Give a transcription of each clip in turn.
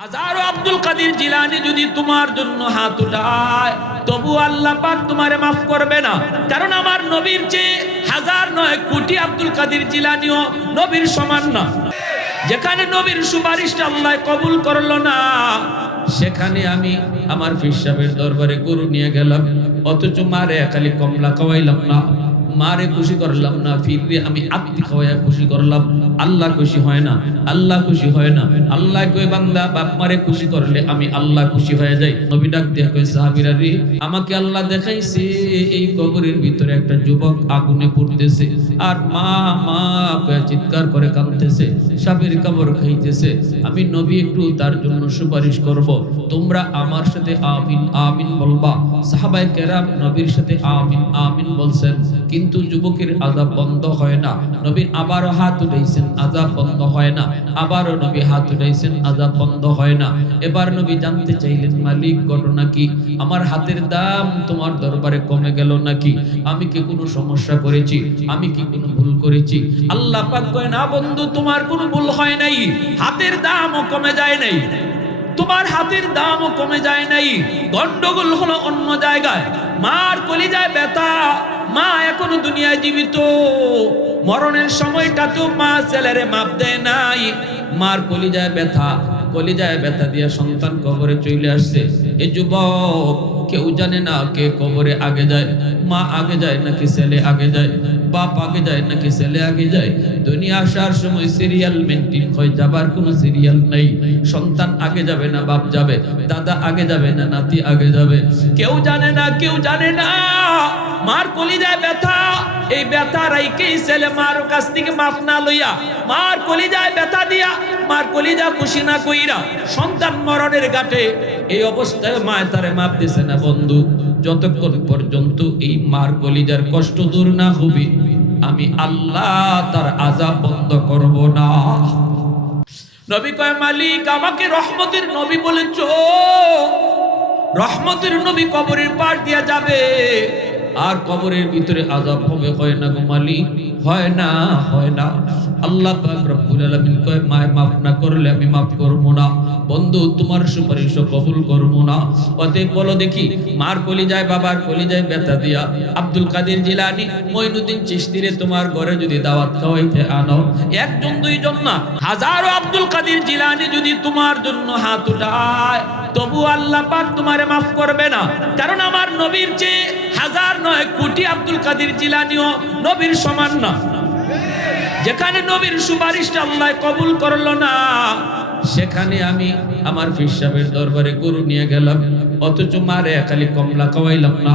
হাজারো আব্দুল কাদের জিলানী যদি তোমার জন্য হাত উঠায় তবু আল্লাহ পাক তোমারে মাফ করবে না, কারণ আমার নবীর চেয়ে হাজার নয় কোটি আব্দুল কাদের জিলানীও নবীর সমান না। যেখানে নবীর সুপারিশটা আল্লাহ কবুল করলো না, সেখানে আমি আমার পীর সাহেবের দরবারে গরু নিয়ে গেলাম, অথচ মারে খালি কমলা খাওয়াইলাম না, মারে খুশি করলাম না, ফিরে আমি আত্মি খাওয়াইয়া খুশি করলাম। আল্লাহ খুশি হয় না, আল্লাহ খুশি হয় না। আল্লাহ কই বান্দা বাপ মারে খুশি করলে আমি আল্লাহ খুশি হয়ে যাই। নবী ডাক দিয়ে কই সাহাবীরা রে, আমাকে আল্লাহ দেখাইছে এই কবরের ভিতরে একটা যুবক আগুনে পুড়তেছে আর মা মা কয়ে চিৎকার করে কাঁদতেছে, সাপের কামড় খাইতেছে। আমি নবী একটু তার জন্য সুপারিশ করব, তোমরা আমার সাথে আমিন আমিন বলবা। সাহাবায়ে কেরাম নবীর সাথে আমিন আমিন বলছেন, কিন্তু যুবকের আযাব বন্ধ হয় না। নবী আবারও হাত উঠাইছেন, আযাব বন্ধ হয় না। আবারও নবী হাত উঠাইছেন, আযাব বন্ধ হয় না। এবার নবী জানতে চাইলেন, মালিক ঘটনা কি? আমার হাতের দাম তোমার দরবারে কমে গেল নাকি? আমি কি কোনো সমস্যা করেছি? আমি কি কোনো ভুল করেছি? আল্লাহ পাক কয়, না বন্ধু, তোমার কোনো ভুল হয় নাই, হাতের দামও কমে যায় নাই, তোমার হাতের দামও কমে যায় নাই। গন্ডগোল হলো অন্য জায়গায়। মার কলিজায় ব্যথা, মা এখনো দুনিয়ায় জীবিত, মরণের সময়টাতেও মা ছেলেরে মাপ দেয় নাই। মার কলিজায় ব্যথা দিয়ে সন্তান কবরে চলে আসছে। এই যুবক কেউ জানে না কে কবরে আগে যায়, মা আগে যায় নাকি ছেলে আগে যায়, বাপ আগে যায় নাকি ছেলে আগে যায়। দুনিয়া আসার সময় সিরিয়াল মেনটেন হয়, যাবার কোনো সিরিয়াল নাই। সন্তান আগে যাবে না বাপ যাবে, দাদা আগে যাবে না নাতি আগে যাবে, কেউ জানে না, কেউ জানে না। মার কলিজায় ব্যথা, এই ব্যথা রাইকেই ছেলে মার কাছ থেকে মাপ না লইয়া, মার কলিজায় ব্যথা দিয়া, মার কলিজা খুশি না কইরা সন্তান মরণের ঘাটে এই অবস্থায় মা তারে মাপ দিছে না। বন্ধু, যতক্ষণ পর্যন্ত এই মার কলিজার কষ্ট দূর না হবে, আমি আল্লাহ তার আযাব বন্ধ করব না। নবী কয়, মালিক আমাকে রহমতের নবী বলেছো, রহমতের নবী কবরের পার দিয়া যাবে আর কবরের ভিতরে আযাব হবে। হয় না গো মালিক, হয় না, হয় না। আল্লাহ পাক রব্বুল আলামিন কয়, মায় মাফ না করলে আমি মাফ করব না। বন্ধু, তোমার সুপারিশ কবুল করব না। অতএব বলো দেখি, মার কলিজায় বাবার কলিজায় ব্যথা দিয়া আব্দুল কাদের জিলানী মঈনুদ্দিন চিশতিরে তোমার ঘরে যদি দাওয়াত খাওয়াইতে আনো, একজন দুইজন না, হাজারো আব্দুল কাদের জিলানী যদি তোমার জন্য হাত উঠায় তবু আল্লাহ পাক তোমারে মাফ করবে না, কারণ আমার নবীর চেয়ে হাজার নয় কোটি আব্দুল কাদের জিলানীও নবীর সমান না। যেখানে নবীর সুপারিশটা আল্লাহ কবুল করলো না, সেখানে আমি আমার পীর সাহেবের দরবারে গরু নিয়ে গেলাম, অথচ মারে খালি কমলা খাওয়াইলাম না,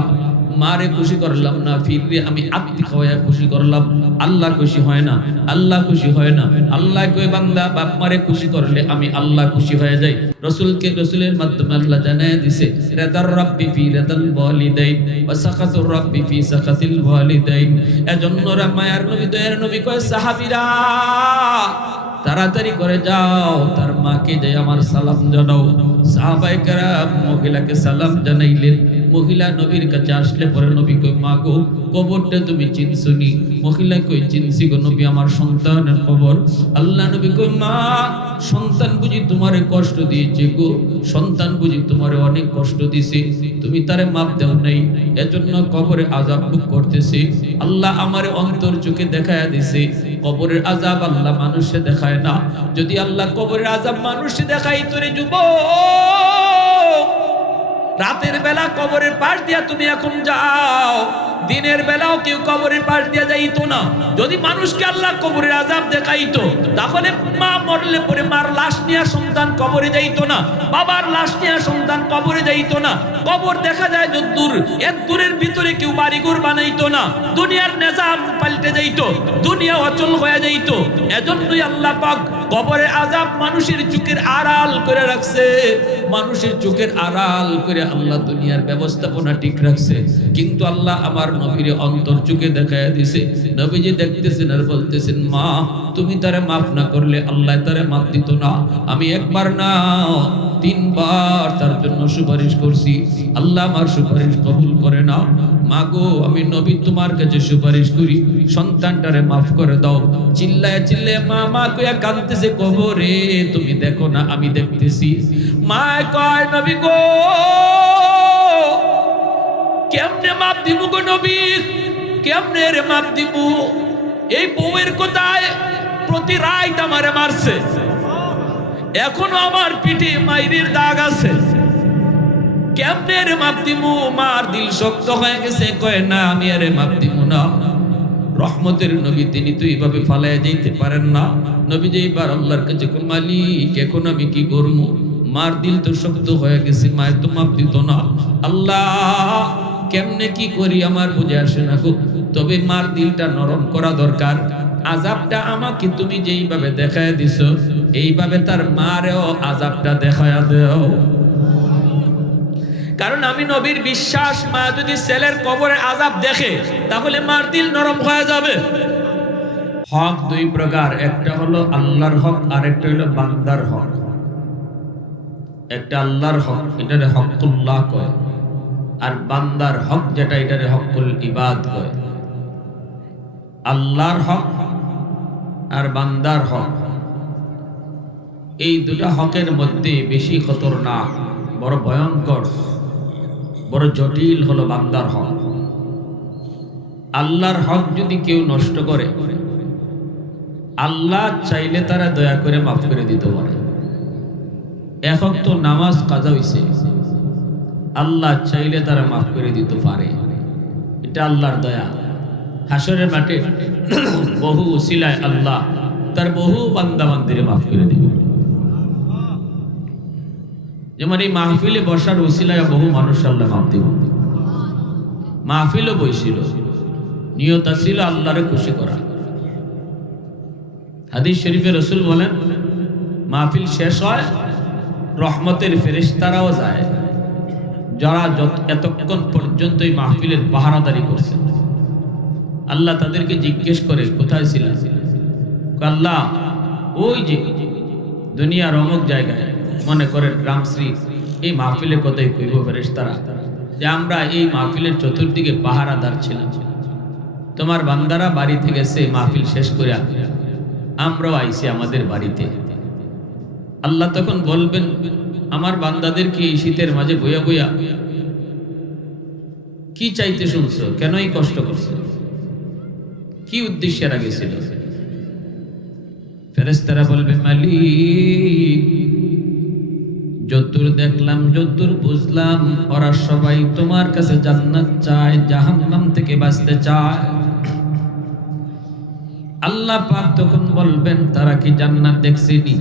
মারে খুশি করলাম না, ফিরে আমি আত্মি খাওয়াইয়া খুশি করলাম। আল্লাহ খুশি হয় না, আল্লাহ খুশি হয় না। আল্লাহ কই বান্দা বাপ মারে খুশি করলে আমি আল্লাহ খুশি হয়ে যাই। রাসূলের মাধ্যমে আল্লাহ জানায় দিছে, রাদার রাব্বি ফি রাদাল ওয়ালিদাইন ওয়া সাখাতুর রাব্বি ফি সাখাতিল ওয়ালিদাইন। এজন্য মায়ার নবী দয়ার নবী কয়, সাহাবীরা তাড়াতাড়ি করে যাও, তার মাকে যাই আমার সালাম জানাও। সাহাবায়ে কেরাম মহিলাকে সালাম জানাইলেন। মহিলা নবীর কাছে আসলে পরে নবী কই, মা গো, কবরটা তুমি চিনছনি? মহিলা কই, চিনছি গো নবী, আমার সন্তানের কবর। আল্লাহ নবী কই, মা সন্তান বুঝি তোমারে কষ্ট দিয়েছে গো, সন্তান বুঝি তোমারে অনেক কষ্ট দিছে, তুমি তারে মাপ দাও নাই, এজন্য কবরে আযাব ভোগ করতেছে। আল্লাহ আমারে অন্তর চোখে দেখায়া দিছে, কবরের আযাব আল্লাহ মানুষে দেখায় না। যদি আল্লাহ কবরের আযাব মানুষে দেখাইতো রে যুবক, রাতের বেলা কবরের পাশ দিয়া তুমি এখন যাও, দিনের বেলাও কেউ কবরের পাশ দিয়া যাইতো না। যদি মানুষকে আল্লাহ কবরের আযাব দেখাইতো, তাহলে মা মরলে পরে মার লাশ নিয়ে সন্তান কবরে যাইতো না, বাবার লাশ নিয়ে সন্তান কবরে যাইতো না। কবর দেখা যায় দূর, এর দূরের ভিতরে কেউ বাড়িঘর বানাইতো না, দুনিয়ার নিজাম পাল্টে যাইতো, দুনিয়া অচল হয়ে যাইতো। এজন্যই আল্লাহ পাক কবরের আযাব মানুষের চোখের আড়াল করে রাখছে। মানুষের চোখের আড়াল করে আল্লাহ দুনিয়ার ব্যবস্থাপনা ঠিক রাখছে, কিন্তু আল্লাহ আমার নবীর অন্তর চোখে দেখায় দিছে। নবীজি দেখতেছেন আর বলতেছেন, মা তুমি তারে মাফ না করলে আল্লাহ তারে মাফ দিত না। আমি একবার না 3 বার তার জন্য সুপারিশ করছি, আল্লাহ আমার সুপারিশ কবুল করে না। মাগো আমি নবী তোমার কাছে সুপারিশ করি, সন্তানটারে মাফ করে দাও। চিল্লায় চিল্লায় মা মা কইয়া কাঁদতেছে, কবরে তুমি দেখো না আমি দেখতেছি। মা কয়, নবী গো কেমনে মাপ দিব গো নবী, কেমনে রে মাপ দিব? এই বউয়ের কোথায় প্রতি রাত আমারে মারছে, এখনো আমার পিঠে মাইরের দাগ আছে, কেমনে রে মাপ দিব? মার দিল শক্ত হয়ে গেছে, কয় না আমি আরে মাপ দিব না। রহমতের নবী তিনি তো এইভাবে ফালাইয়া যাইতে পারেন না। নবী যে এইবার আল্লাহর কাছে কোন মালিক এখন আমি কি করব? মার দিল তো শক্ত হয়ে গেছে, মায়ের তো মাপ দিত না। আল্লাহ কেমনে কি করি আমার বুঝে আসে না গো, তবে মার দিলটা নরম করা দরকার। আযাবটা আমাকে তুমি যেইভাবে দেখায় দিছো, এইভাবে তার মারেও আযাবটা দেখায়া দাও। কারণ আমি নবীর বিশ্বাস, মা যদি ছেলের কবরে আযাব দেখে তাহলে মার দিল নরম হয়ে যাবে। হক 2 প্রকার, একটা হলো আল্লাহর হক, আর একটা হলো বান্দার হক। একটা আল্লাহর হক, এটারে হকুল্লাহ কয়, আর বান্দার হক যেটা এটারে হকুল ইবাদ কয়। আল্লাহর হক আর বান্দার হক, এই দুটা হকের মধ্যে বেশি খতরনাক, বড় ভয়ঙ্কর, বড় জটিল হলো বান্দার হক। আল্লাহর হক যদি কেউ নষ্ট করে, আল্লাহ চাইলে তারা দয়া করে মাফ করে দিতে পারে। এখন তো নামাজ কাজা হইছে, আল্লাহ চাইলে তারা মাফ করে দিতে পারে, এটা আল্লাহর দয়া। হাসরের মাঠে বহু উসিলায় আল্লাহ তার বহু বান্দা বান্দিরে মাফ করে দিবে। যেমন এই মাহফিলে বসার উসিলায় বহু মানুষ আল্লাহ মাফ দিব। মাহফিলও বইছিল, নিয়ত ছিল আল্লাহরে খুশি করা। হাদিস শরীফে রাসূল বলেন, মাহফিল শেষ হয় রহমতের ফেরেশতারাও যায়, যারা এতক্ষণ পর্যন্ত এই মাহফিলের পাহারাদারি করছে। আল্লাহ তাদেরকে জিজ্ঞেস করে, কোথায় ছিল? আল্লাহ ওই যে দুনিয়ার অমুক জায়গায়, মনে করেন রামশ্রী, এই মাহফিলের কথাই কইব ফেরেশতারা যে আমরা এই মাহফিলের চতুর্দিকে পাহারাদার ছিলাম, তোমার বান্দারা বাড়ি থেকে গেছে মাহফিল শেষ করে, আমরাও আইছি আমাদের বাড়িতে। আল্লাহ তখন বলবেন, আমার বান্দাদেরকে এই শীতের মাঝে বইয়া বইয়া কি চাইতে শুনছো, কেনই কষ্ট করছো, কি উদ্দেশ্যে গেছিল? ফেরেশতারা বলবে, মালিক যতদূর দেখলাম, যতদূর বুঝলাম, ওরা সবাই তোমার কাছে জান্নাত চায়, জাহান্নাম থেকে বাঁচতে চায়। আল্লাহ পাক তখন বলবেন, তারা কি জান্নাত দেখছেনি?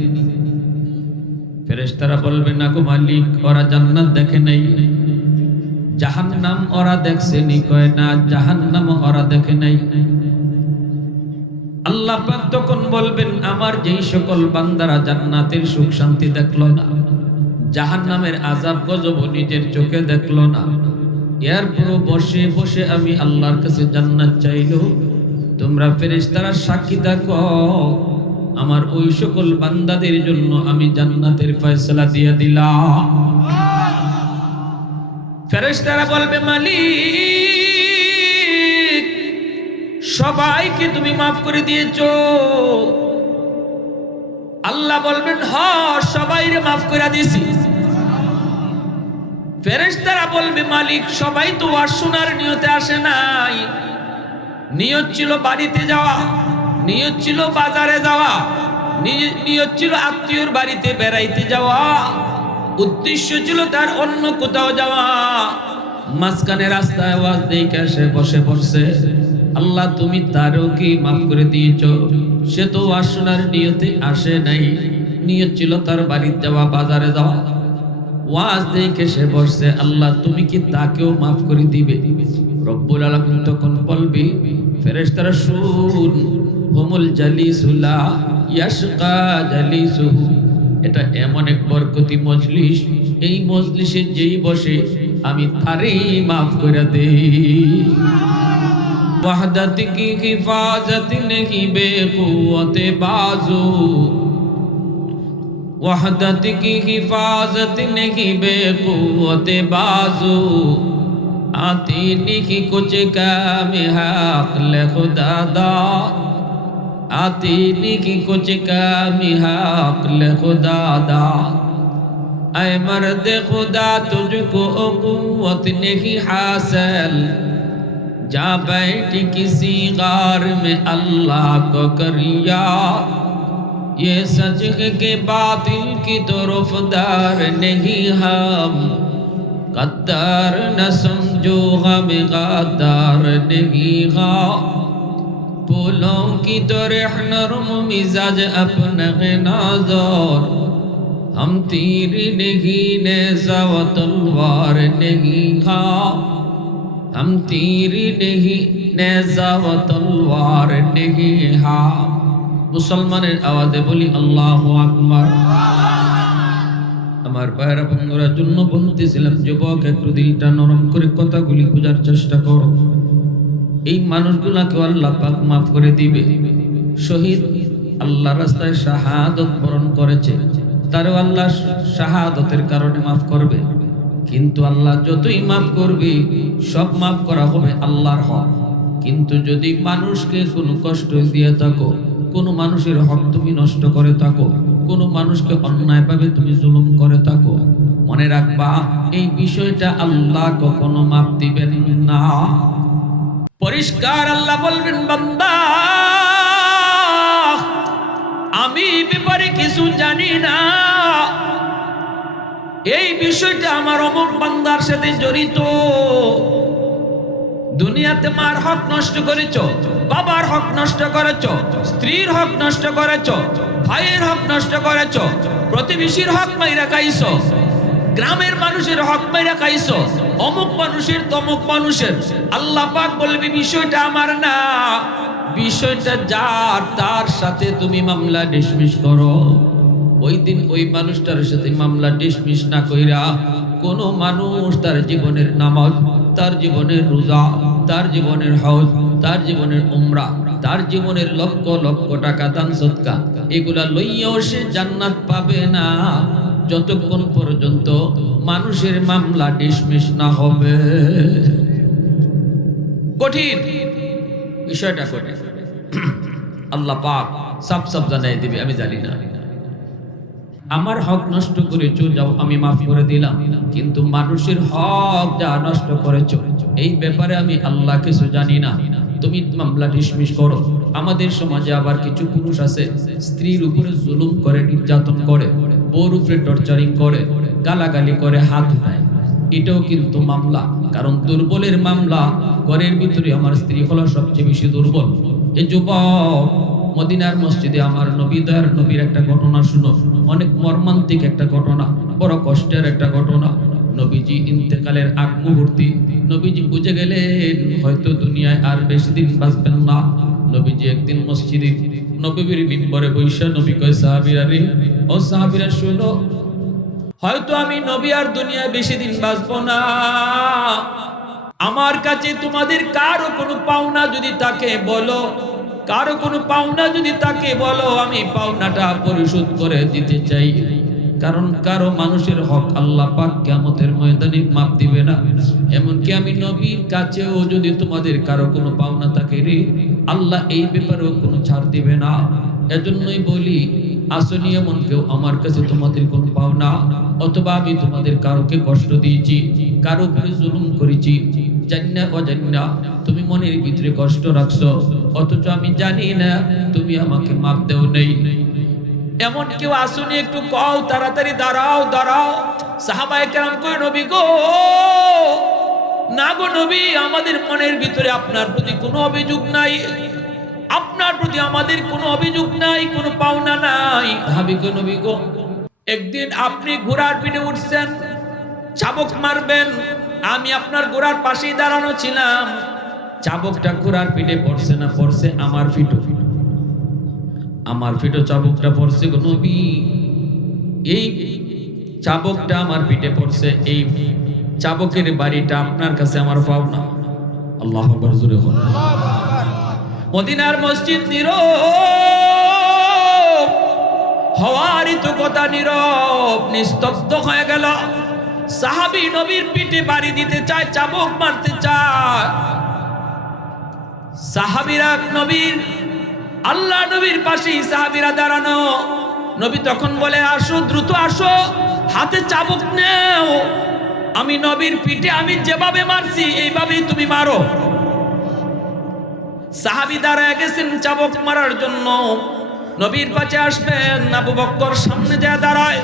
ফেরেশতারা বলবে, না গো মালিক, ওরা জান্নাত দেখে নাই। জাহান্নাম ওরা দেখছেনি? কয় না, জাহান্নাম ওরা দেখে নাই। আল্লাহ পাক তখন বলবেন, আমার যেই সকল বান্দারা জান্নাতের সুখ শান্তি দেখলো না, জাহান্নামের আযাব গজব নিজের চোখে দেখলো না, এরপর বসে বসে আমি আল্লাহর কাছে জান্নাত চাইলো, তোমরা ফেরেশতারা সাক্ষী থাকো, আমার ওই সকল বান্দাদের জন্য আমি জান্নাতের ফয়সালা দিয়ে দিলাম। ফেরেশতারা বলবে, মালিক সবাইকে তুমি মাফ করে দিয়েছো। আল্লাহ বলবেন, হ্যাঁ সবাইরে মাফ করে দিয়েছি। ফেরেশতারা বলবে, মালিক সবাই তো ওয়াজ শোনার নিয়তে আসে নাই, নিয়ত ছিল বাড়িতে যাওয়া, নিয়ত ছিল বাজারে যাওয়া, নিয়ত ছিল আত্মীয়র বাড়িতে বেড়াইতে যাওয়া, উদ্দেশ্য ছিল তার অন্য কোথাও যাওয়া। মাঝখানে রাস্তায় ওয়াজ দেখে সে বসে পড়ছে, আল্লাহ তুমি তারও কি মাফ করে দিয়েছো? সে তো ওয়াজ শোনার নিয়তে আসে নাই, নিয়ত ছিল তার বাড়িতে যাওয়া, বাজারে যাওয়া, ওয়াজ দেখে সে বসছে, আল্লাহ তুমি কি তাকেও মাফ করে দিবে? রব্বুল আলামিন তখন বলবে, ফেরেশতারা শুন, হুমুল জালিসুলা ইয়াশকা জালিসুহু, এটা এমন এক বরকতি মজলিস, এই মজলিসে যেই বসে আমি তারই মাফ করে দেই। वहदत की हिफाजत नहीं बेक़ुव्वत बाजू, वहदत की हिफाजत नहीं बेक़ुव्वत बाजू, आती नहीं कुछ काम है अक्ल खुदा दा, आती नहीं कुछ काम है अक्ल खुदा दा। ऐ मर्द खुदा तुझको कुव्वत नहीं हासिल, जा बैठी किसी गार में अल्लाह को करिया, ये सच है कि बातिल की तरफदार नहीं हम, गद्दार न समझो हम गद्दार नहीं हम, फूलों की तरह नरम मिजाज अपना नाज़र, हम तीर नहीं नेज़ा व तलवार नहीं हम, हम तीर नहीं नेज़ा व तलवार नहीं हाँ। मुसलमाনের আওয়াজে বলি আল্লাহু আকবার। আমার ভাইরা বন্ধুরা জন্য বলতেছিলাম, যুবক একটু দিলটা নরম করে কথাগুলি বোঝার চেষ্টা করো। এই মানুষগুলাকে আল্লাহ পাক মাফ করে দিবে। শহীদ আল্লাহ রাস্তায় শাহাদত বরণ করেছে, তারও আল্লাহ শাহাদতের কারণে মাফ করবে। কিন্তু আল্লাহ যতই মাফ করবে, সব মাফ করা হবে আল্লাহর হক। কিন্তু যদি মানুষকে কোনো কষ্ট দিয়ে থাকো, কোনো মানুষের হক তুমি নষ্ট করে থাকো, কোনো মানুষকে অন্যায়ভাবে তুমি জুলুম করে থাকো, মনে রাখবা এই বিষয়টা আল্লাহ কখনো মাফ দিবেন না। পরিষ্কার আল্লাহ বলবেন, বান্দা আমি ব্যাপারে কিছু জানি না, এই বিষয়টা আমার অমুক বান্দার সাথে জড়িত। দুনিয়াতে মার হক নষ্ট করেছ, বাবার হক নষ্ট করেছ, স্ত্রীর হক নষ্ট করেছ, ভাইয়ের হক নষ্ট করেছ, প্রতিবেশীর হক মাইরা খাইছো, গ্রামের মানুষের হক মাইরা খাইছো, অমুক মানুষের তমুক মানুষের। আল্লাহ পাক বলবে বিষয়টা আমার না, বিষয়টা যার তার সাথে তুমি মামলা ডিসমিস করো। ওই দিন ওই মানুষটার সাথে মামলা ডিসমিস না কইরা কোন মানুষ তার জীবনের নামাজ, তার জীবনের রোজা, তার জীবনের হজ, তার জীবনের উমরা, তার জীবনের লক্ষ লক্ষ টাকা দান সদকা এগুলা লইয়াও সে জান্নাত পাবে না, যতক্ষণ পর্যন্ত মানুষের মামলা ডিসমিস না হবে। কঠিন বিষয়টা কঠিন। আল্লাহ পাক সব জানাই দিবে, আমি জানি না। আমার হক নষ্ট করেছো, যাও আমি মাফ করে দিলাম, কিন্তু মানুষের হক যা নষ্ট করেছো এই ব্যাপারে আমি আল্লাহ কিছু জানি না, তুমি মামলা ডিসমিস করো। আমাদের সমাজে আবার কিছু পুরুষ আছে স্ত্রীর উপরে জুলুম করে, নির্যাতন করে, বউর উপরে টর্চারিং করে, গালাগালি করে, হাত উঠায়, এটাও কিন্তু মামলা। কারণ দুর্বলের মামলা, ঘরের ভিতরে আমার স্ত্রী হলো সবচেয়ে বেশি দুর্বল। এই যুবক, মদিনার মসজিদে আমার নবী দয়ার নবীর একটা ঘটনা শুনো, অনেক মর্মান্তিক একটা ঘটনা, বড় কষ্টের একটা ঘটনা। নবীজি ইন্তেকালের আগ মুহূর্তে নবীজি বুঝে গেলেন হয়তো দুনিয়ায় আর বেশি দিন বাঁচবেন না। নবীজি একদিন মসজিদে নববীর মিম্বরে বৈশা নবী কয়, সাহাবীরা রে, ও সাহাবীরা শুনো, হয়তো আমি নবী আর দুনিয়ায় বেশি দিন বাঁচবো না। আমার কাছে তোমাদের কারো কোনো পাওনা যদি তাকে বলো, কারো কোনো পাওনা যদি তাকে বলো, আমি পাওনাটা পরিশোধ করে দিতে চাই। কারণ কারো মানুষের হক আল্লাহ পাক কিয়ামতের ময়দানে মাপ দিবে না। এমনকি আমি নবীর কাছেও যদি তোমাদের কারো কোনো পাওনা থাকে রে, আল্লাহ এই ব্যাপারেও কোনো ছাড় দিবে না। এজন্যই বলি, আসনি এমন কেউ আমার কাছে তোমাদের কোনো পাওনা, অথবা আমি তোমাদের কারোকে কষ্ট দিয়েছি, কারো উপরে জুলুম করেছি, জান্না অজান্না তুমি মনের ভিতরে কষ্ট রাখছো, অথচ আমি জানি না তুমি আমাকে মাপ দেও নেই, এমন কেউ আসুনি একটু কও, তাড়াতাড়ি দাঁড়াও দাঁড়াও। সাহাবায়ে কেরাম কই, নবী গো, না গো নবী, আমাদের মনের ভিতরে আপনার প্রতি কোনো অভিযোগ নাই, আপনার প্রতি আমাদের কোনো অভিযোগ নাই, কোনো পাওনা নাই। সাহাবী কই, নবী গো, একদিন আপনি ঘোড়ার পিঠে উঠছেন, চাবুক মারবেন, আমি আপনার ঘোড়ার পাশেই দাঁড়ানো ছিলাম, চাবুকটা ঘোড়ার পিঠে পড়ছে না পড়ছে আমার পিঠে, আমার পিঠে চাবুকটা পড়ছে গো নবী। এই চাবুকটা আমার পিঠে পড়ছে, এই চাবুকের বাড়িটা আপনার কাছে আমার পাওনা। আল্লাহু আকবার, জোরে বলুন। মদিনার মসজিদ নীরব, হওয়ারই তো কথা নীরব, নিস্তব্ধ হয়ে গেল। সাহাবী নবীর পিঠে বাড়ি দিতে চায়, চাবুক মারতে চায়। সাহাবীরা নবীর, আল্লাহ নবীর পাশেই সাহাবীরা দাঁড়ানো। নবী তখন বলে, আসো, দ্রুত আসো, হাতে চাবুক নাও। আমি নবীর পিঠে আমি যেভাবে মারছি এইভাবেই তুমি মারো। সাহাবী দাঁড়ায় গেছেন চাবুক মারার জন্য। নবীর পাশে আসবেন, আবু বকর সামনে যায় দাঁড়ায়।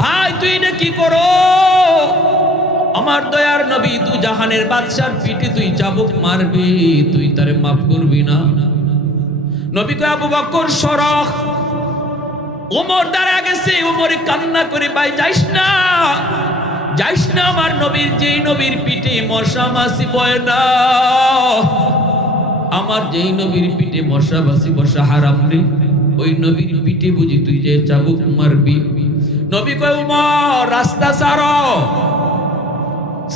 ভাই, তুই এটা কি করো? আমার দয়ার নবী, তুই জাহানের বাদশার পিঠে তুই চাবুক মারবি, তুই তারে মাফ করবি না? নবী কয়, আবু বকর সরহ। ওমর দাঁড়া গেছে, ওমরে কান্না করে, ভাই যাইস না, যাইস না, আমার নবীর, যেই নবীর পিঠে মশা মাছি বয় না, আমার যেই নবীর পিঠে মশা মাছি বসা হারাম রে, ওই নবীর পিঠে বুঝি তুই যে চাবুক মারবি? নবী কয়, ওমর রাস্তা ছাড়ো।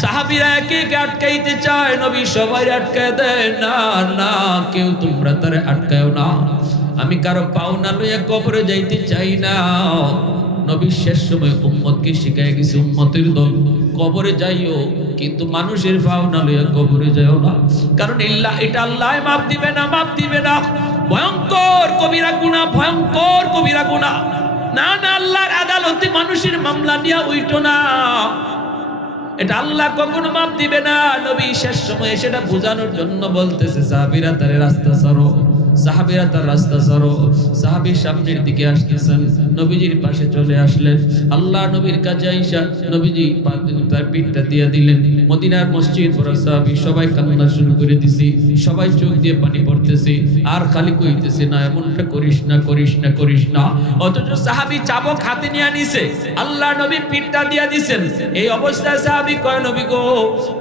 সাহাবীরা একে একে আটকাইতে চায়, নবী সবাই আটকায় দেয়। না না, কেউ তোমরা তারে আটকায়ও না, আমি কারো পাওনা লইয়া কবরে যাইতে চাই না। নবী শেষ সময় উম্মতকে শিখায় গেছে, উম্মতের দল কবরে যাইও, কিন্তু মানুষের পাওনা লইয়া কবরে যাইও না, কারণ এটা আল্লাহ মাফ দিবে না, মাফ দিবে না। ভয়ঙ্কর কবিরা গুনাহ, ভয়ঙ্কর কবিরা গুনাহ। না না, আল্লাহর আদালতে মানুষের মামলা নিয়ে উইটো না, এটা আল্লাহ কখনো মাফ দিবে না। নবী শেষ সময়ে সেটা বোঝানোর জন্য বলতেছে, সাহাবীরা তার রাস্তা ছাড়ো, সাহাবীরা তার রাস্তা ছাড়ো। সাহাবীর সামনের দিকে আসতেছেন, নবীজির পাশে চলে আসলেন। আল্লাহ নবীর কাছে আইসা নবীজি তার পিঠটা দিয়ে দিলেন। মদিনার মসজিদ পড়া সাহাবী সবাই কান্না শুরু করে দিছি, সবাই চোখ দিয়ে পানি পড়তেছে, আর খালি কইতেছে, না এমনটা করিস না, করিস না, করিস না। অথচ সাহাবী চাবুক হাতে নিয়ে নিছে, আল্লাহ নবী পিঠটা দিয়ে দিছেন। এই অবস্থায় সাহাবী কয়, নবী গো,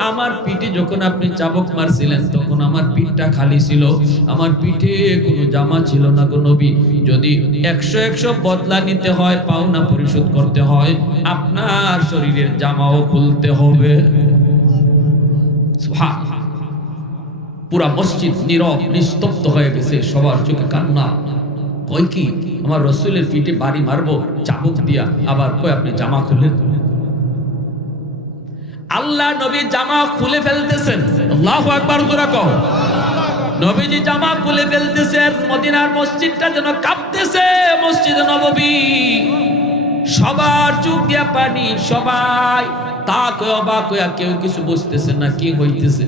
আমার পিঠে যখন আপনি চাবুক মারছিলেন তখন আমার পিঠটা খালি ছিল, আমার পিঠে কোনো জামা ছিল না গো নবী। যদি 100 বদলা নিতে হয়, পাওনা পরিশোধ করতে হয়, আপনার শরীরের জামাও খুলতে হবে। সুবহানাল্লাহ। পুরা মসজিদ নীরব, নিস্তব্ধ হয়ে গেছে, সবার চোখে কান্না। কই কি, আমার রাসূলের পিঠে বাড়ি মারবো চাবুক দিয়া, আবার কই আপনি জামা খুলেন। আল্লাহ নবী জামা খুলে ফেলতেছেন। আল্লাহু আকবার, জোরে কও। নবীজি জামা খুলে ফেলতেছেন, মদিনার মসজিদটা যেন কাঁপতেছে। মসজিদে নববী, সবার চোখ দিয়া পানি, সবাই তাক অবাক হইয়া, কেউ কিছু বুঝতেছে না কি হইতেছে।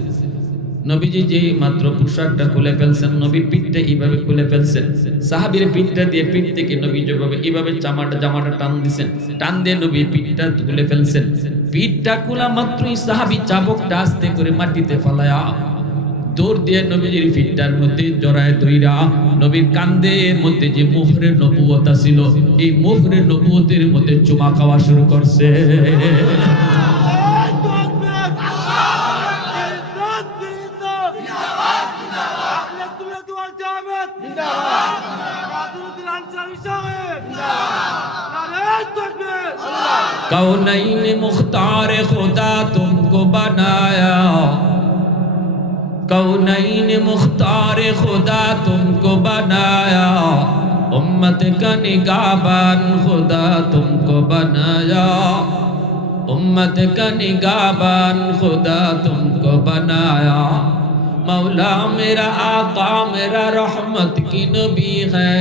নবীজি যে মাত্র পোশাকটা খুলে ফেলছেন, নবীর পিঠটা এইভাবে খুলে ফেলছেন, সাহাবীর পিঠটা দিয়ে পিঠ থেকে নবী যেভাবে এইভাবে জামাটা টান দিছেন, টান দিয়ে নবীর পিঠটা খুলে ফেলছেন। পিঠটা খোলা মাত্রই সাহাবী চাবুকটা আস্তে করে মাটিতে ফালায়া দৌড় দিয়ে নবীজির পিঠটার মধ্যে জড়ায় ধইরা নবীর কান্দের মধ্যে যে মোহরে নবুয়ত ছিল, এই মোহরে নবুয়তের মধ্যে চুমা খাওয়া শুরু করছে। कौनैन मुख्तार खुदा तुमको बनाया, कौनैन मुख्तार खुदा तुमको बनाया, उम्मत का निगाहबान खुदा तुमको बनाया, उम्मत का निगाहबान खुदा तुमको बनाया। मौला मेरा आका मेरा रहमत की नबी है,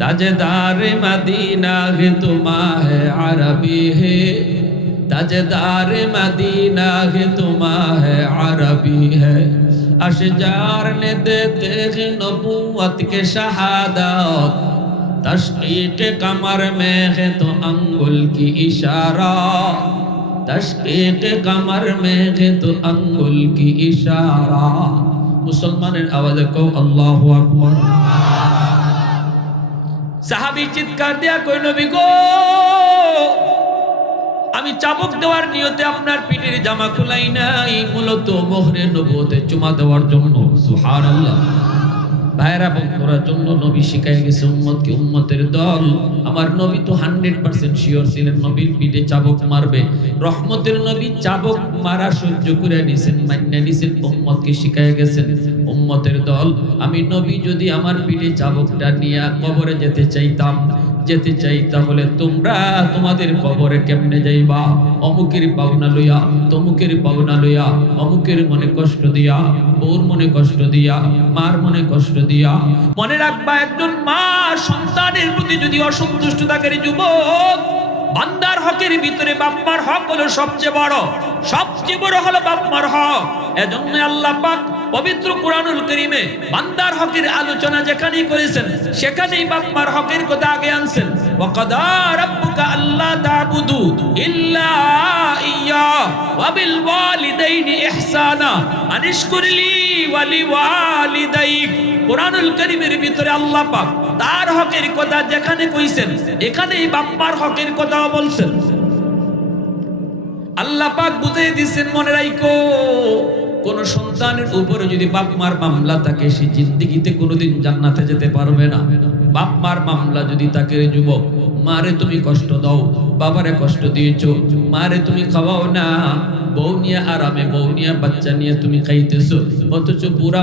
ताजदार मदीना है तुम्हारे अरबी है, ताजदार मदीना है तुम्हारे अरबी है। अशजार ने देते हैं नबूवत के शहादत, तशकीक कमर में है तो अंगुल की इशारा, तशकीक कमर में है तो अंगुल की इशारा। मुसलमाনের आवाज को अल्लाहु আকবার। সাহাবী চিৎকার দেয়া কই, নবী গো, আমি চাবুক দেওয়ার নিয়তে আপনার পিঠের জামা খুলাই নাই, মূলত মোহরে নবুয়তে চুমা দেওয়ার জন্য। সুবহানাল্লাহ। ভাইরা বন্ধুরা জন্য নবী শিখাই গেছে উম্মতকে, উম্মতের দল। আমার নবী তো 100% শিওর ছিলেন নবীর পিঠে চাবুক মারবে। রহমতের নবী চাবুক মারা সহ্য করে নিছেন, মাইনা নিছেন, উম্মতকে শিখাই গেছেন উম্মতের দল আমি নবী যদি আমার পিঠে চাবুকটা নিয়ে কবরে যেতে চাই তাহলে তোমরা তোমাদের কবরে কেমনে যাইবা? অমুকের পাওনা লইয়া, তমুকের পাওনা লইয়া, অমুকের মনে কষ্ট দিয়া, বউর মনে কষ্ট দিয়া, মার মনে কষ্ট দিয়া। মনে রাখবা, একজন মা সন্তানের প্রতি যদি অসন্তুষ্ট থাকে যুবক, বান্দার হকের ভিতরে বাপমার হক হলো সবচেয়ে বড় হলো বাপমার হক। এজন্য আল্লাহ পাক পবিত্র কুরআনুল কারীমে বান্দার হকের আলোচনা যেখানেই করেছেন সেখানেই বাপমার হকের কথা আগে আনছেন। ওয়া কাদা রাব্বুকা আল্লা তা'বুদু ইল্লা ইয়্যা ওয়া বিল ওয়ালিদাইনি ইহসানা আনিশকুরলি ওয়া লিওয়ালিদাইক। কুরআনুল কারীমের ভিতরে আল্লাহ পাক তার হকের কথা যেখানে কইছেন এখানেই বাপমার হকের কথাও বলছেন। আল্লাহ পাক বুঝিয়ে দিচ্ছেন, মনে রাখো কোন সন্তানের উপরে যদি বাপ মার মামলা থাকে সে জিন্দেগিতে কোনোদিন জান্নাতে যেতে পারবে না। বাপ মার মামলা যদি থাকে, যুবক, মারে তুমি কষ্ট দাও, বাবারে কষ্ট দিয়েছো, মারে তুমি খাওয়াও না, বউ নিয়ে আরামে, বউ নিয়ে বাচ্চা নিয়ে তুমি খাইতেছো, অথচ পুরা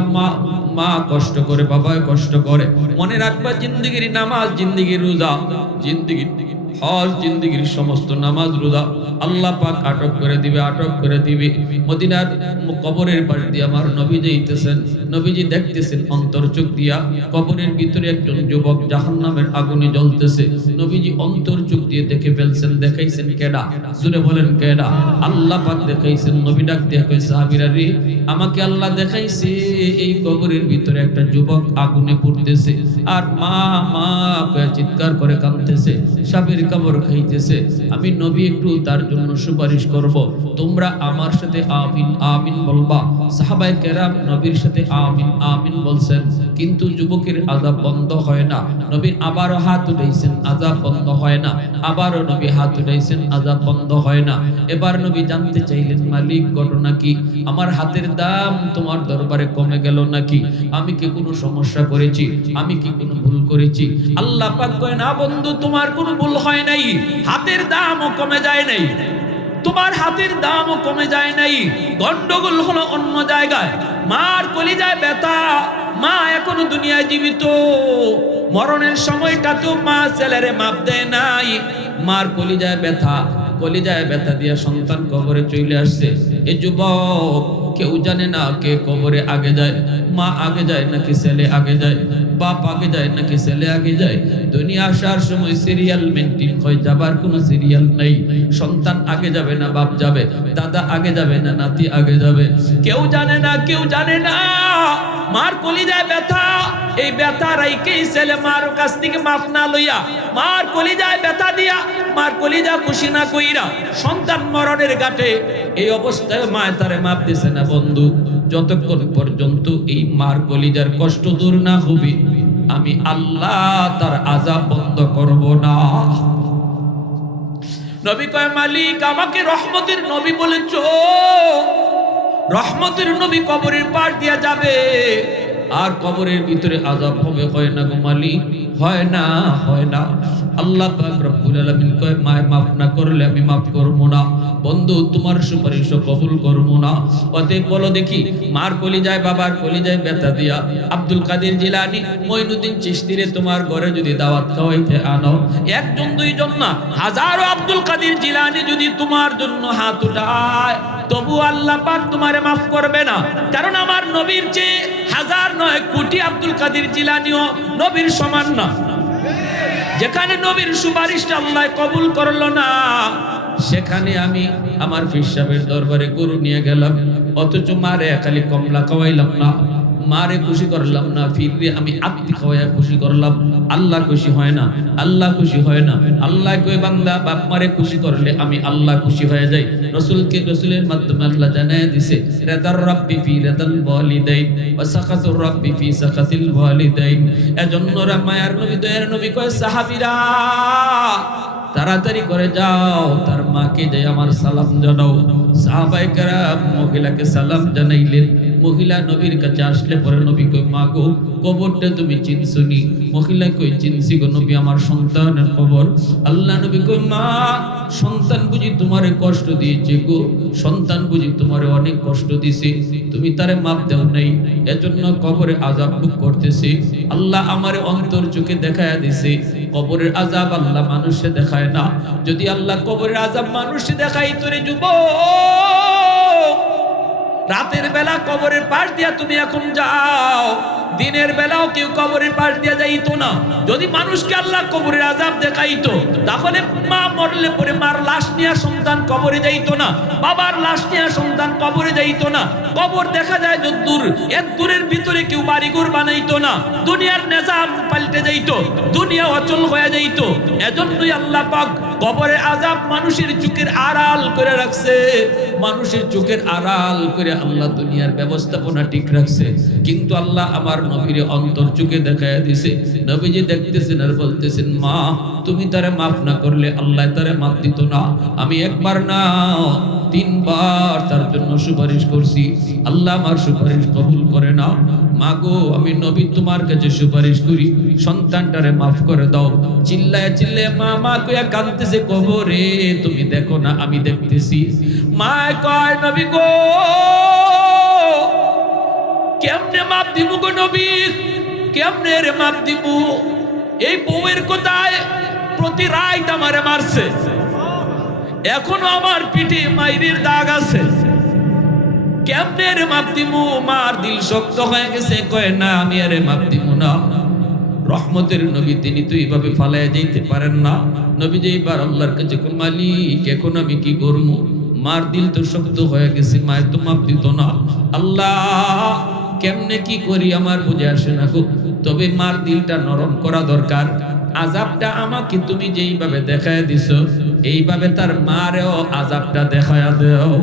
মা কষ্ট করে, বাবায় কষ্ট করে। মনে রাখবা, জিন্দেগির নামাজ, জিন্দেগির রোজা, জিন্দেগির হজ, জিন্দেগির সমস্ত নামাজ রোজা আল্লাহ পাক আটক করে দিবে। মদিনার কবরের পাশ দিয়ে আমার নবী যাইতেছেন, নবীজি দেখতেছেন অন্তর চোখ দিয়া কবরের ভিতরে একজন যুবক জাহান্নামের আগুনে জ্বলতেছে। নবীজি অন্তর চোখ দিয়ে দেখে ফেলছেন। দেখাইছেন কেডা? জোরে বলেন কেডা? আল্লাহ পাক দেখাইছেন। নবী ডাক দিয়ে কই, সাহাবীরা রে, আমাকে আল্লাহ দেখাইছে এই কবরের ভিতরে একটা যুবক আগুনে পুড়তেছে আর মা কয়ে চিৎকার করে কাঁদতেছে, সাবের কবর খাইতেছে। আমি নবী একটু তার জন্য সুপারিশ করব, তোমরা আমার সাথে আমিন আমিন বলবা। সাহাবায়ে কেরাম নবীর সাথে আমিন আমিন বলছেন, কিন্তু যুবকের আযাব বন্ধ হয় না। নবী আবারও হাত উঠাইছেন, আযাব বন্ধ হয় না। আবারও নবী হাত উঠাইছেন, আযাব বন্ধ হয় না। এবার নবী জানতে চাইলেন, মালিক ঘটনা কি? আমার হাতের দাম তোমার দরবারে কমে গেল নাকি? আমি কি কোনো সমস্যা করেছি? আমি কি কোনো ভুল করেছি? আল্লাহ পাক কয়, না বন্ধু, তোমার কোনো ভুল হয় নাই, হাতের দামও কমে যায় নাই, তোমার হাতের দামও কমে যায় নাই। গন্ডগোল হলো অন্য জায়গায়। মার কলিজায় ব্যথা, মা এখনো দুনিয়ায় জীবিত, মরণের সময়টাতেও মা ছেলেরে মাপ দেয় নাই। মার কলিজায় ব্যথা দিয়ে সন্তান কবরে চলে আসছে। এই যুবক কেউ জানে না কে কবরে আগে যায়, মা আগে যায় নাকি ছেলে আগে যায়, বাপ আগে যায় নাকি ছেলে আগে যায়। দুনিয়া আসার সময় সিরিয়াল মেনটেন হয়, যাবার কোনো সিরিয়াল নেই। সন্তান আগে যাবে না বাপ যাবে, দাদা আগে যাবে না নাতি আগে যাবে, কেউ জানে না। মার কলিজায় ব্যথা, এই ব্যথা রাইকেই ছেলে মার কাছ থেকে মাফ না লইয়া, মার কলিজায় ব্যথা দিয়া, মার কলিজা খুশি না কইরা সন্তান মরণের ঘাটে এই অবস্থায় মা তারে মাপ দিছে না। বন্ধু, যতক্ষণ পর্যন্ত এই মার কলিজার কষ্ট দূর না হবে, আমি আল্লাহ তার আযাব বন্ধ করব না। নবী কয়, মালিক আমাকে রহমতের নবী বলেছো, রহমতের নবী কবরের পাশ দিয়া যাবে আর কবরের ভিতরে আযাব হবে। হয় না গো মালিক, হয় না। আল্লাহ পাক রব্বুল আলামিন কয়, মাফ না করলে আমি মাফ করব না। বন্ধু, তোমার সুপারিশ কবুল করব না। অতএব বলো দেখি, মার কলিজায় বাবার কলিজায় ব্যথা দিয়া আব্দুল কাদের জিলানী, মঈনুদ্দিন চিশতিরে তোমার ঘরে যদি দাওয়াত খাওয়াইতে আনো, একজন দুইজন না, হাজারো আব্দুল কাদের জিলানী যদি তোমার জন্য হাত উঠায়, তবু আল্লাহ পাক তোমারে মাফ করবে না। কারণ আমার নবীর চেয়ে 1009 কোটি আব্দুল কাদের জিলানীও নবীর সমান না। যেখানে নবীর সুপারিশটা আল্লাহ কবুল করলো না, সেখানে আমি আমার পীর সাহেবের দরবারে গরু নিয়ে গেলাম, অথচ মারে খালি কমলা খাওয়াইলাম না, মারে খুশি করলাম না, ফিরে আমি আত্মি খাওয়াইয়া খুশি করলাম। আল্লাহ খুশি হয় না, আল্লাহ খুশি হয় না। আল্লাহ কই, বান্দা বাপ মারে খুশি করলে আমি আল্লাহ খুশি হয়ে যাই। রসুলের মাধ্যমে আল্লাহ জানায় দিছে, রিদার রাব্বি ফি রিদাল ওয়ালিদাইন ওয়া সাখাতুর রাব্বি ফি সাখাতিল ওয়ালিদাইন। এজন্য মায়ার নবী, দয়ার নবী কয়, সাহাবীরা তাড়াতাড়ি করে যাও, তার মাকে যাই আমার সালাম জানাও। সাহাবায়ে কেরাম মহিলাকে সালাম জানাইলেন। মহিলা নবীর কাছে আসলে পরে নবী কই, মা গো, কবরটা তুমি চিনছনি? মহিলা কই, চিনছি গো নবী, আমার সন্তানের কবর। আল্লাহ নবী কই, মা, সন্তান বুঝি তোমারে কষ্ট দিয়েছে গো, সন্তান বুঝি তোমারে অনেক কষ্ট দিছে, তুমি তারে মাপ দাও নাই, এজন্য কবরে আযাব ভোগ করতেছে। আল্লাহ আমারে অন্তর চোখে দেখায়া দিছে, কবরের আযাব আল্লাহ মানুষে দেখায় না। যদি আল্লাহ কবরের আযাব মানুষে দেখাইতো রে যুবক, রাতের বেলা কবরের পাশ দিয়া তুমি এখন যাও, দিনের বেলাও কেউ কবরের পাশ দিয়া যাইতো না। যদি মানুষকে আল্লাহ কবরের আযাব দেখাইতো, তাহলে মা মরলে পরে মার লাশ নিয়ে সন্তান কবরে যাইতো না, বাবার লাশ নিয়ে সন্তান কবরে যাইতো না। কবর দেখা যায় দূর, এর দূরের ভিতরে কেউ বাড়িঘর বানাইতো না, দুনিয়ার নিজাম পাল্টে যাইতো, দুনিয়া অচল হয়ে যাইতো। এজন্যই আল্লাহ পাক কবরের আযাব মানুষের চোখের আড়াল করে রাখছে, মানুষের চোখের আড়াল করে আল্লাহ দুনিয়ার ব্যবস্থাপনা ঠিক রাখছে। কিন্তু আল্লাহ আমার নবীর অন্তর চোখে দেখায় দিছে। নবীজি দেখতেছেন আর বলতেছেন, মা, তুমি তারে মাফ না করলে আল্লাহ তারে মাফ দিত না। আমি একবার না 3 বার তার জন্য সুপারিশ করছি, আল্লাহ আমার সুপারিশ কবুল করে না। মা গো, আমি নবী তোমার কাছে সুপারিশ করি, সন্তানটারে মাফ করে দাও। চিল্লায় চিল্লায় মা মা কইয়া কাঁদতেছে কবরে, তুমি দেখো না আমি দেখতেছি। মা কয়, নবী গো, কেমনে মাপ দিব গো নবী, কেমনে রে মাপ দিব? এই বউয়ের কোথায় প্রতি রাত আমারে মারছে, এখনো আমার পিঠে মাইরের দাগ আছে, কেমনে রে মাপ দিব? মার দিল শক্ত হয়ে গেছে, কয় না আমি আরে মাপ দিব না। রহমতের নবী, তিনি তো এইভাবে ফালাইয়া যাইতে পারেন না। নবী যে এইবার আল্লাহর কাছে কোন, মালিক এখন আমি কি করব? মার দিল তো শক্ত হয়ে গেছে, মায়ের তো মাপ দিত না। আল্লাহ কেমনে কি করি আমার বুঝে আসে না গো, তবে মার দিলটা নরম করা দরকার। আযাবটা আমাকে তুমি যেইভাবে দেখায় দিছো, এইভাবে তার মারেও আযাবটা দেখায়া দাও।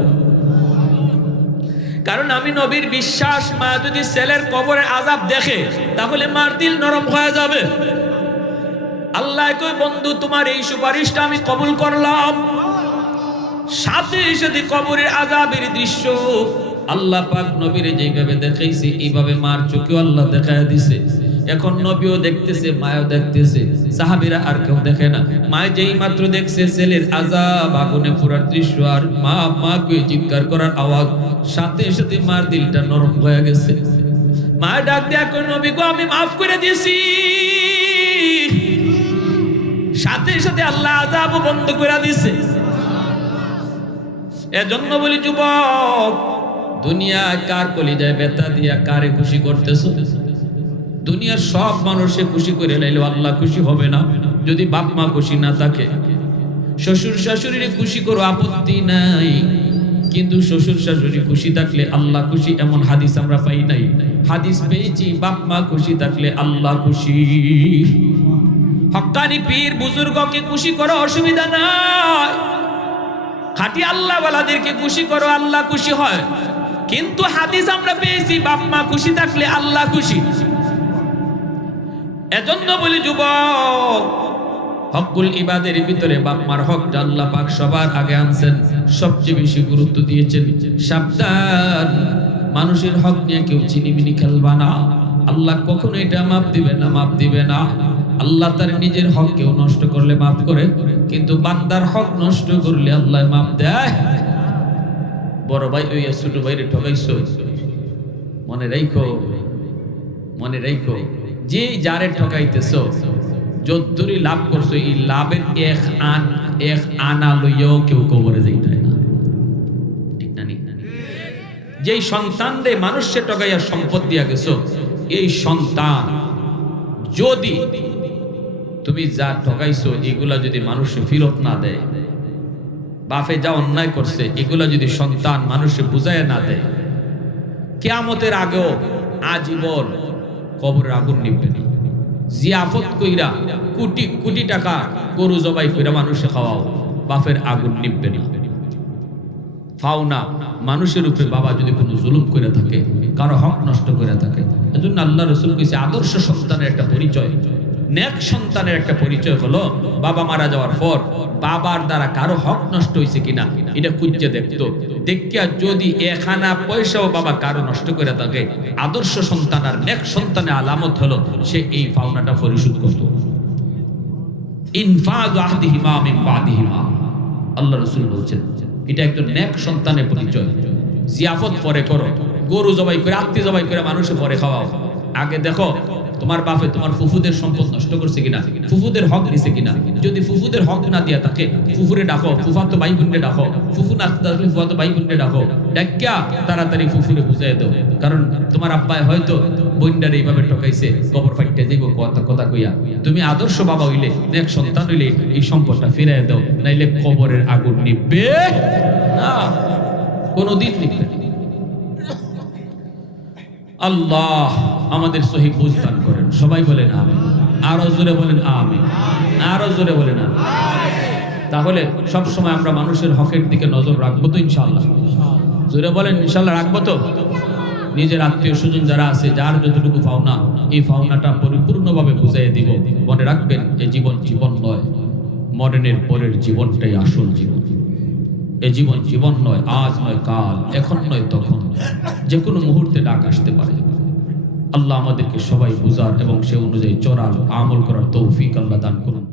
কারণ আমি নবীর বিশ্বাস, মা যদি ছেলের কবরে আযাব দেখে তাহলে মার দিল নরম হয়ে যাবে। আল্লাহ কই, বন্ধু তোমার এই সুপারিশটা আমি কবুল করলাম। সাথে সাথে কবরের আযাবের দৃশ্য আল্লাহ পাক নবীরে যেইভাবে দেখাইছে, এইভাবে মার চোখেও আল্লাহ দেখায় দিছে। এখন নবীও দেখতেছে, মায়ও দেখতেছে, সাহাবীরা আর কেউ দেখে না। মা যেই মাত্র দেখছে ছেলের আযাব, আগুনে পুরার দৃশ্য আর মা মা কে চিৎকার করার আওয়াজ, সাথে সাথে মার দিলটা নরম হয়ে গেছে। মা ডাক দেয়া কই, নবী গো, আমি মাফ করে দিয়েছি। সাথে সাথে আল্লাহ আযাবও বন্ধ করে দিয়েছে। এজন্য বলি যুবক, দুনিয়া কার কলিজায় ব্যথা দিয়া কারে খুশি করতেছো? দুনিয়ার সব মানুষে খুশি করে লাইলেও আল্লাহ খুশি হবে না যদি বাপ মা খুশি না থাকে। শ্বশুর শাশুড়িরে খুশি করো, আপত্তি নাই, কিন্তু শ্বশুর শাশুড়ি খুশি থাকলে আল্লাহ খুশি, এমন হাদিস আমরা পাই নাই। হাদিস পেয়েছি, বাপ মা খুশি থাকলে আল্লাহ খুশি। হক্কানি পীর বুজুর্গকে খুশি করো, অসুবিধা নাই। খাঁটি আল্লাহ ওয়ালাদেরকে খুশি করো, আল্লাহ খুশি হয়। কিন্তু হাদিস আমরা পেয়েছি, বাপ মা খুশি থাকলে আল্লাহ খুশি। এজন্য বলি যুবক, হকুল ইবাদের ভিতরে বাপ মার হকটা আল্লাহ পাক সবার আগে আনছেন, সবচেয়ে বেশি গুরুত্ব দিয়েছেন। সাবধান, মানুষের হক নিয়ে কেউ চিনিমিনি খেলবা না। আল্লাহ কখনো এটা মাপ দিবে না, মাপ দিবে না। আল্লাহ তার নিজের হক কেউ নষ্ট করলে মাফ করে, কিন্তু বান্দার হক নষ্ট করলে আল্লাহ মাফ দেয়। বড় ভাই ওই ছোট ভাইরে ঠকাইছো, মনে রাখো, মনে রাখো, যে যারে ঠকাইতেছো, যদ্দুরি লাভ করছো, এই লাভের এক আনা লইয়াও কেউ কবরে যাইতে না, ঠিক না? যেই সন্তান রে মানুষে ঠকাইয়া সম্পদ দিয়া গেছো, এই সন্তান যদি তুমি যা ঠকাইছো এগুলা যদি মানুষে ফেরত না দেয়, বাপে যা অন্যায় করছে এগুলা যদি সন্তান মানুষে বুঝায় না দেয়, কিয়ামতের আগেও আজীবন কবরের আগুন নিভবে না। জিয়াফত কইরা কোটি কোটি টাকা গরু জবাই কইরা মানুষে খাওয়াও, বাপের আগুন নিভবে না। ফাওনা মানুষের উপরে বাবা যদি কোনো জুলুম করে থাকে, কারো হক নষ্ট করে থাকে, এজন্য আল্লাহ রাসূল কইছে আদর্শ সন্তানের একটা পরিচয়, নেক সন্তানের একটা পরিচয় হলো বাবা মারা যাওয়ার পর বাবার দ্বারা কারো হক নষ্ট হয়েছে কিনা এটা খুঁজে দেখতো, দেখিয়া যদি এখানা পয়সাও বাবা কারো নষ্ট করে থাকে, আদর্শ সন্তান আর নেক সন্তানের আলামত হলো সে এই পাওনাটা পরিশোধ করত। ইনফাযু আহদিহিমা মিন বাদিহিমা, আল্লাহ রাসূল বলছেন এটা একজন নেক সন্তানের পরিচয়। জিয়াফত পরে করো, গরু জবাই করে আত্মীয় জবাই করে মানুষে পরে খাওয়াও, আগে দেখো তোমার বাপে তোমার ফুফুদের সম্পদ নষ্ট করছে কিনা, ফুফুদের হক দিছে কিনা। যদি ফুফুদের হক না দিয়া থাকে ফুফুরে ডাকো, ফুফাতো ভাই বোনরে ডাকো, ফুফু না থাকলে ফুফাতো ভাই বোনরে ডাকো, ডাকিয়া তাড়াতাড়ি ফুফুরে বুঝাই দাও। কারণ তোমার আব্বাই হয়তো বইন্ডারে এইভাবে ঠকাইছে, কবর ফাইটে যাইব কথা কইয়া। তুমি আদর্শ বাবা হইলে, নেক সন্তান হইলে এই সম্পদটা ফিরাই দাও, নাইলে কবরের আগুন নিবে না, কোনদিন নিবে না। আল্লাহ আমাদের সহি বুঝ দান করেন, সবাই বলেন আমিন, আরো জোরে বলেন আমিন, আরো জোরে বলেন আমিন। তাহলে সব সময় আমরা মানুষের হকের দিকে নজর রাখবো তো ইনশাআল্লাহ, জোরে বলেন ইনশাআল্লাহ রাখবো তো। নিজের আত্মীয় স্বজন যারা আছে, যার যতটুকু পাওনা, এই পাওনাটা পরিপূর্ণভাবে বুঝাই দিব। মনে রাখবেন এই জীবন জীবন নয়, মরণের পরের জীবনটাই আসল জীবন। এ জীবন জীবন নয়, আজ নয় কাল, এখন নয় তখন, যে কোনো মুহূর্তে ডাক আসতে পারে। আল্লাহ আমাদেরকে সবাই বুঝার এবং সে অনুযায়ী চলার আমল করার তৌফিক আল্লাহ দান করুন।